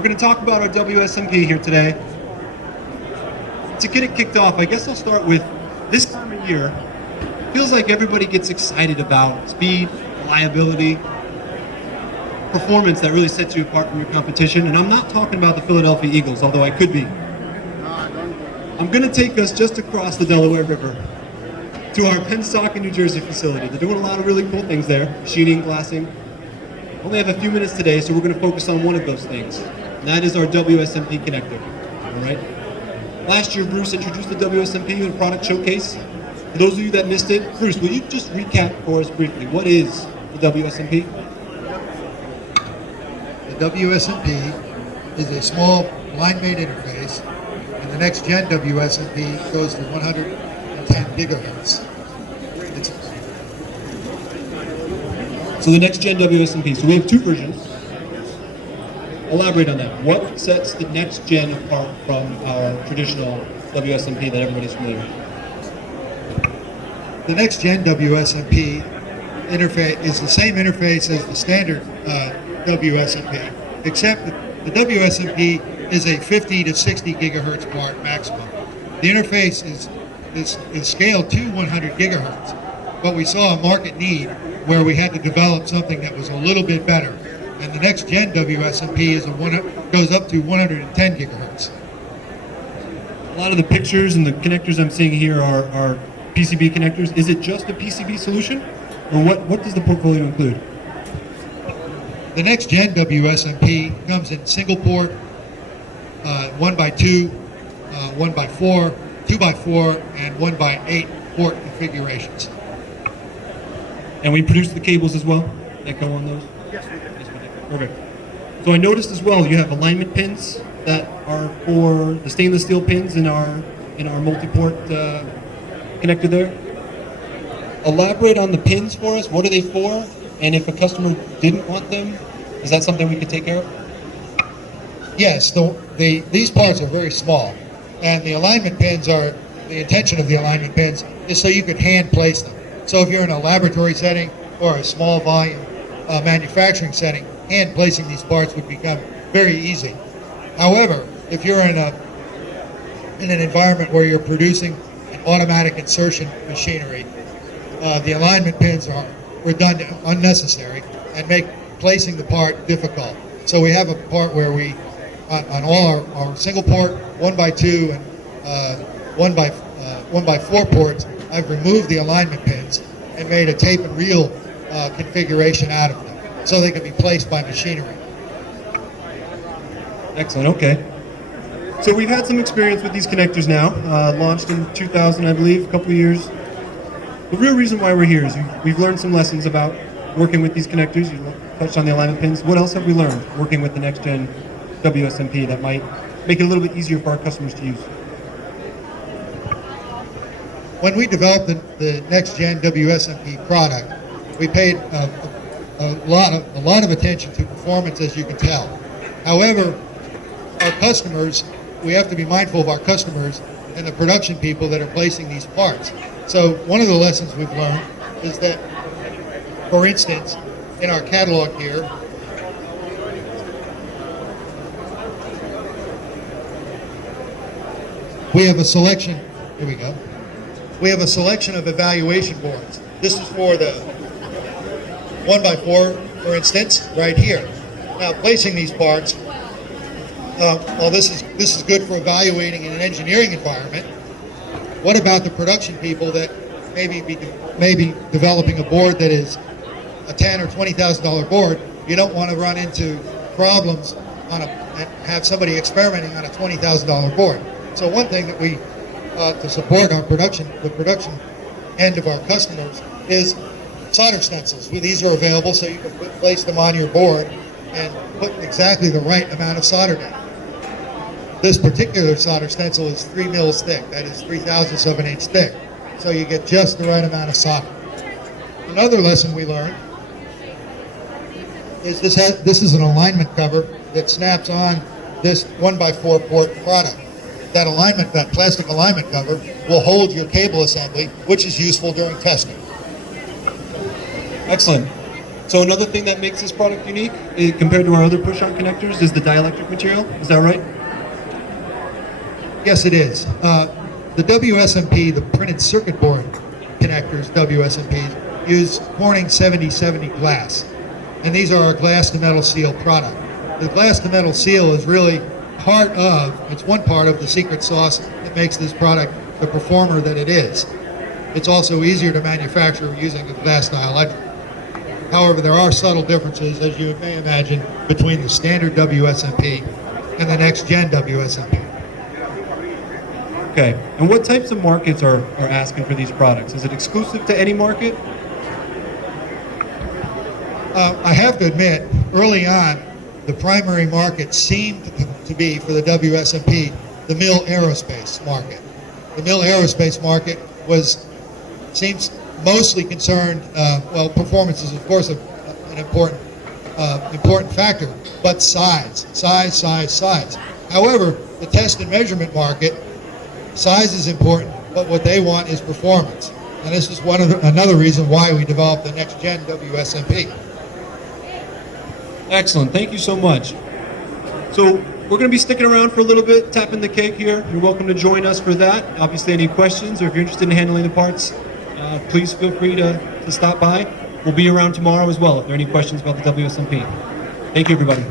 We're going to talk about our WSMP here today. To get it kicked off, I guess I'll start with this time of year. It feels like everybody gets excited about speed, reliability, performance that really sets you apart from your competition. And I'm not talking about the Philadelphia Eagles, although I could be. I'm going to take us just across the Delaware River to our Pennsauken, New Jersey facility. They're doing a lot of really cool things there, machining, glassing. Only have a few minutes today, so we're going to focus on one of those things, and that is our WSMP connector. All right. Last year, Bruce introduced the WSMP in a product showcase. For those of you that missed it, Bruce, will you just recap for us briefly? What is the WSMP? The WSMP is a small line-made interface, and the next gen WSMP goes to 110 gigahertz. So the next gen WSMP. So we have two versions. Elaborate on that. What sets the next gen apart from our traditional WSMP that everybody's familiar with? The next gen WSMP interface is the same interface as the standard WSMP, except that the WSMP is a 50 to 60 gigahertz part maximum. The interface is scaled to 100 gigahertz, but we saw a market need where we had to develop something that was a little bit better. And the next gen WSMP goes up to 110 gigahertz. A lot of the pictures and the connectors I'm seeing here are PCB connectors. Is it just a PCB solution, or what does the portfolio include? The next gen WSMP comes in single port, 1x2, 1x4, 2x4, and 1x8 port configurations. And we produce the cables as well that go on those? Yes, we do. Perfect. So I noticed as well you have alignment pins that are for the stainless steel pins in our multi-port connector there. Elaborate on the pins for us. What are they for? And if a customer didn't want them, is that something we could take care of? Yes, these parts are very small, and the alignment pins are, the intention of the alignment pins is so you could hand place them. So if you're in a laboratory setting or a small volume manufacturing setting, hand placing these parts would become very easy. However, if you're in an environment where you're producing an automatic insertion machinery, the alignment pins are redundant, unnecessary, and make placing the part difficult. So we have a part where we, on all our single port, 1x2 and 1x4 ports, I've removed the alignment pins and made a tape and reel configuration out of them, so they can be placed by machinery. Excellent, okay. So we've had some experience with these connectors now, launched in 2000, I believe, a couple of years. The real reason why we're here is we've learned some lessons about working with these connectors. You touched on the alignment pins. What else have we learned working with the next gen WSMP that might make it a little bit easier for our customers to use? When we developed the next gen WSMP product, we paid a lot of attention to performance, as you can tell. However, our customers, we have to be mindful of our customers and the production people that are placing these parts. So one of the lessons we've learned is that, for instance, in our catalog here, we have a selection, here we go. We have a selection of evaluation boards. This is for the 1x4, for instance, right here. Now, placing these parts, well, this is good for evaluating in an engineering environment. What about the production people that maybe developing a board that is a $10,000 or $20,000 board? You don't want to run into problems and have somebody experimenting on a $20,000 board. So one thing that we to support our the production end of our customers, is solder stencils. These are available so you can place them on your board and put exactly the right amount of solder down. This particular solder stencil is 3 mils thick. That is 3/1000 of an inch thick. So you get just the right amount of solder. Another lesson we learned is this is an alignment cover that snaps on this 1x4 port product. That plastic alignment cover will hold your cable assembly, which is useful during testing. Excellent. So another thing that makes this product unique compared to our other push-on connectors is the dielectric material. Is that right? Yes, it is. The WSMP, the printed circuit board connectors, WSMPs, use Corning 7070 glass. And these are our glass to metal seal product. The glass to metal seal is really it's one part of the secret sauce that makes this product the performer that it is. It's also easier to manufacture using a glass dielectric. However, there are subtle differences, as you may imagine, between the standard WSMP and the next gen WSMP. Okay, and what types of markets are asking for these products? Is it exclusive to any market? I have to admit, early on, the primary market seemed to be, for the WSMP, the mill aerospace market. The mill aerospace market seems mostly concerned, performance is of course an important factor, but size. However, the test and measurement market, size is important, but what they want is performance. And this is another reason why we developed the next gen WSMP. Excellent, thank you so much. So we're going to be sticking around for a little bit, tapping the cake here. You're welcome to join us for that. Obviously, any questions or if you're interested in handling the parts, please feel free to stop by. We'll be around tomorrow as well if there are any questions about the WSMP. Thank you, everybody.